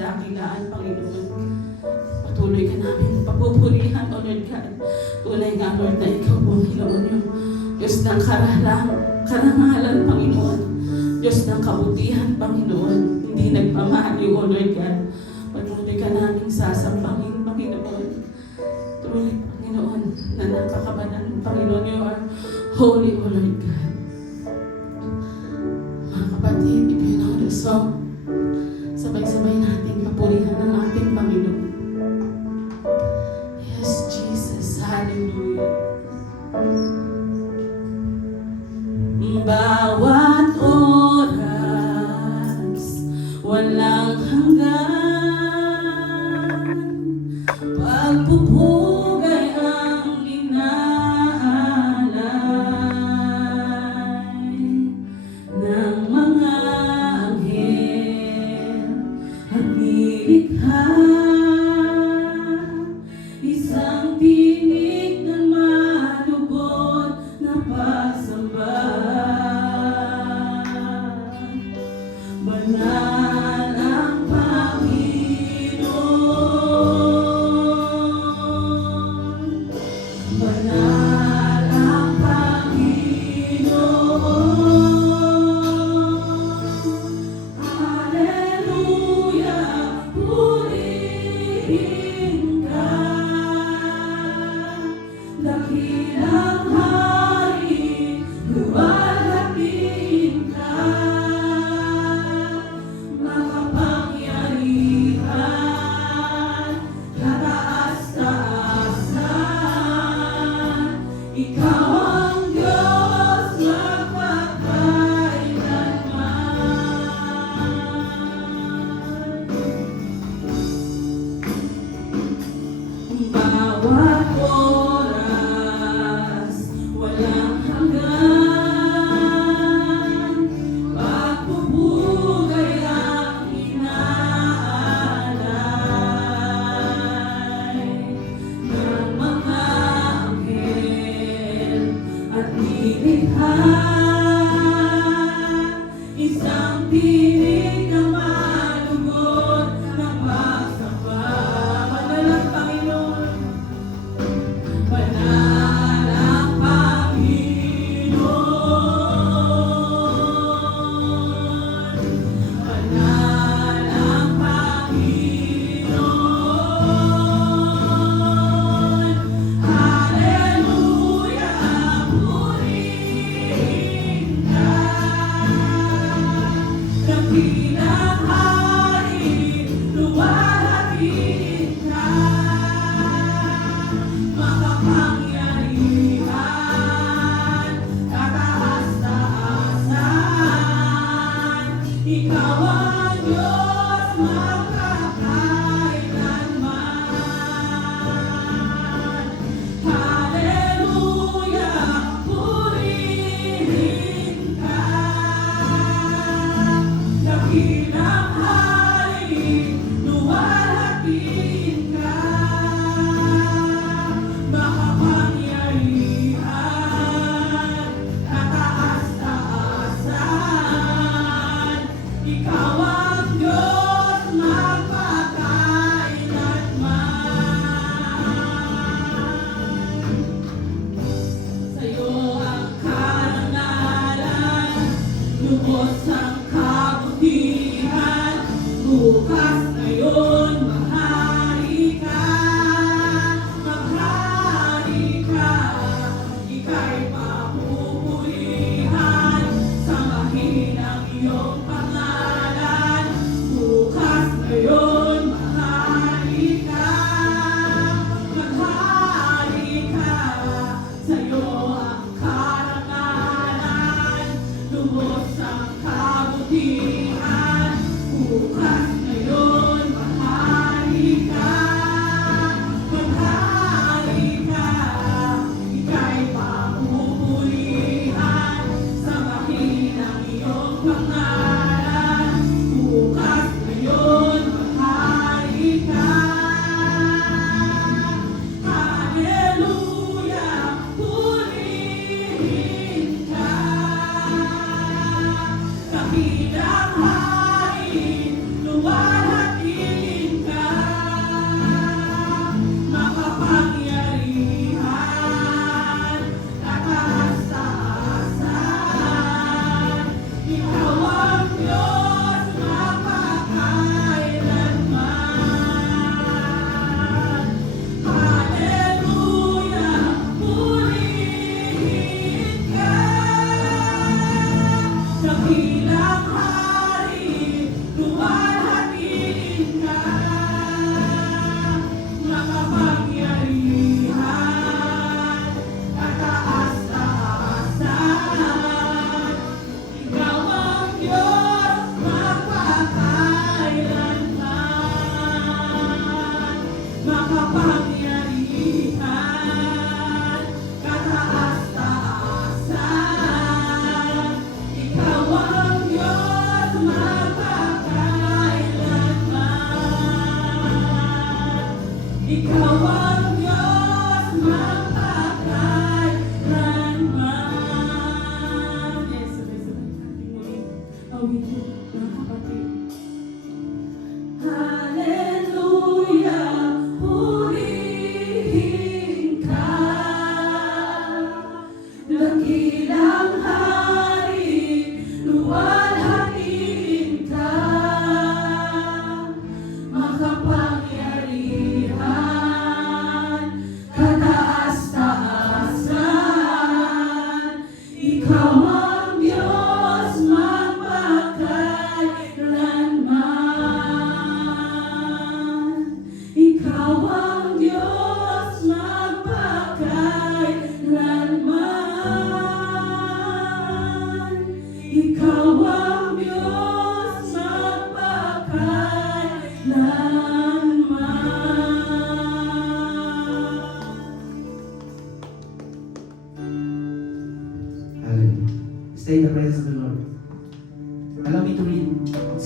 kadakilaan, Panginoon. Patuloy ka namin papupurihan, O Lord God. Tunay nga, Lord, na Ikaw, Panginoon, yung Diyos ng karangalan, Panginoon. Diyos ng kabutihan, Panginoon. Hindi nagpamahali, O Lord God. Patuloy ka namin sasampangin, Panginoon. Tuloy, Panginoon, na nakakabanan, Panginoon, You are holy, O Lord God. Mga kapatid, if you know the song, sabay-sabay natin papurihan ng ating Panginoon. Yes, Jesus, hallelujah. Bawat oras, walang hanggan, pagpupugay ang inaalay ng mga anghel at nilikha. Isang tinig ng malubot na pagsamba. Banal ang Panginoon. Banal ang Panginoon. Hallelujah, purihin ka. Dakilang hari, luwalhatin ka. Makapangyarihan, kataas-taasan, Ikaw ang Diyos magpakailanman. Bawat oras, walang hanggan, pagpupugay ang inaalay ng mga anghel at nilikha. Isang tinig na malugod ng pagsamba. Banal ang Panginoon. Banal ang Panginoon. Banal ang Panginoon. Hallelujah, purihin ka. Dakilang hari, luwalhatin ka. Makapangyarihan, kataas-taasan, Ikaw ang Diyos magpakailanman. Hallelujah, purihin ka. Dakilang hari, luwalhatin ka. Makapangyarihan, kataas-taasan, Ikaw ang Diyos magpakailanman. Sa'yo ang karangalan, lubos ang kabutihan, bukas, ngayon, mahari,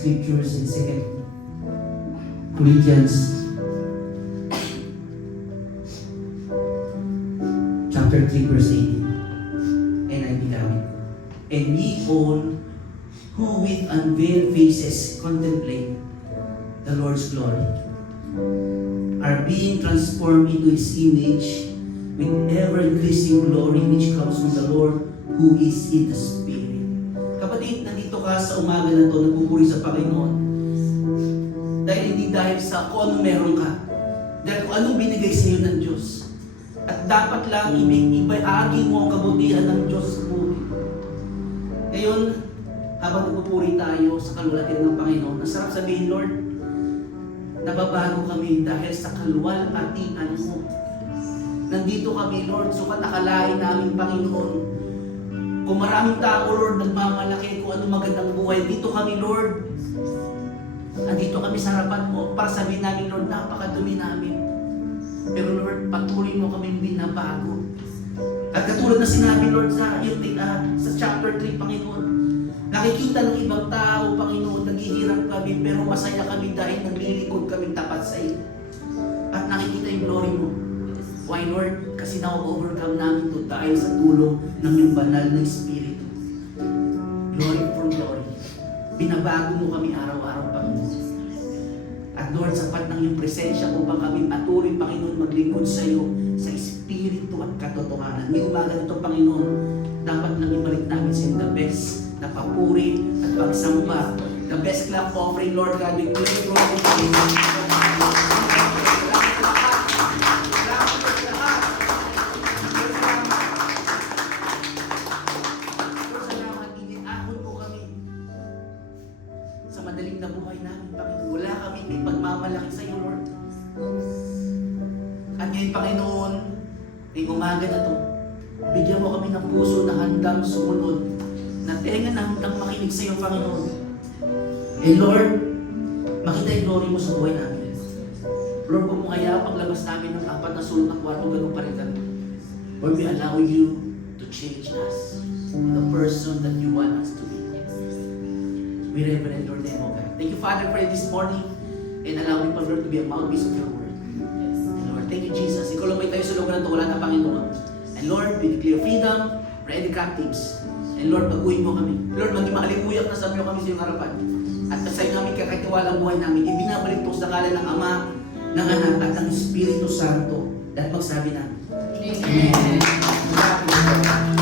scriptures in 2 Corinthians chapter 3 verse 18. NIV gamit. And ye all who with unveiled faces contemplate the Lord's glory are being transformed into His image with ever-increasing glory which comes from the Lord who is in the Spirit. Kapatid, nandito ka sa umaga na ito, nagpupuri sa Panginoon. Dahil hindi dahil sa kung anong meron ka. Dahil kung anong binigay sa iyo ng Diyos. At dapat lang ibahagi mo ang kabutihan ng Diyos sa buhay. Ngayon, habang nagpupuri tayo sa kalwalhatian ng Panginoon, nasarap sabihin, Lord, nababago kami dahil sa kalwalhatian mo. Nandito kami, Lord, sukat akalain namin, Panginoon. Kung maraming tao, Lord, nagmamalaki kung anong magandang buhay, dito kami, Lord. Nandito kami sa harapan mo para sabihin namin, Lord, napakadumi namin. Pero Lord, patuloy mo kami binabago. At katulad na sinabi, Lord, sa chapter 3, Panginoon, nakikita ng ibang tao, Panginoon, naghihirap kami, pero masaya kami dahil naglilingkod kami tapat sa iyo. At nakikita yung glory mo. Why, Lord? Kasi na-overcome namin ito dahil sa tulong ng iyong banal na Espiritu. Glory for glory. Binabago mo kami araw-araw, Panginoon. At Lord, sapat ng iyong presensya upang kami patuloy, Panginoon, maglingkod sa iyo sa Espiritu at katotohanan. May umaga nito, Panginoon, dapat nang ibalik namin sa iyo the best na papuri at pagsamba. The best clap offering, Lord God, we give you glory. Sa madaling na buhay namin, Panginoon, wala kami may pagmamalaki sa iyo, Lord. At ngayon, Panginoon, may umaga na to, bigyan mo kami ng puso na handang sumunod, na tenga na handang makinig sa iyo, Panginoon. And Lord, makita yung glory mo sa buhay namin. Lord, kung mo kaya paglabas namin ng 4 na sulok ng kwarto, ganun pa rin kami. Lord, we allow you to change us in the person that you want us to be. We reverence your name, O God. Thank you, Father, for this morning and allow me, Lord, to be a mouthpiece of your word. And Lord, thank you, Jesus. Ikaw lang may tayo sa lugar na ito, wala na Panginoon. And Lord, we declare freedom for any captives. And Lord, baguhin mo kami. Lord, maging maalimuyak na sa iyo kami sa iyong harapan. At sa iyo namin kakatiwalang buhay namin, ibinabalik po sa ngalan ng Ama, ng Anak, at ng Espiritu Santo. At magsabi namin, Amen. Amen.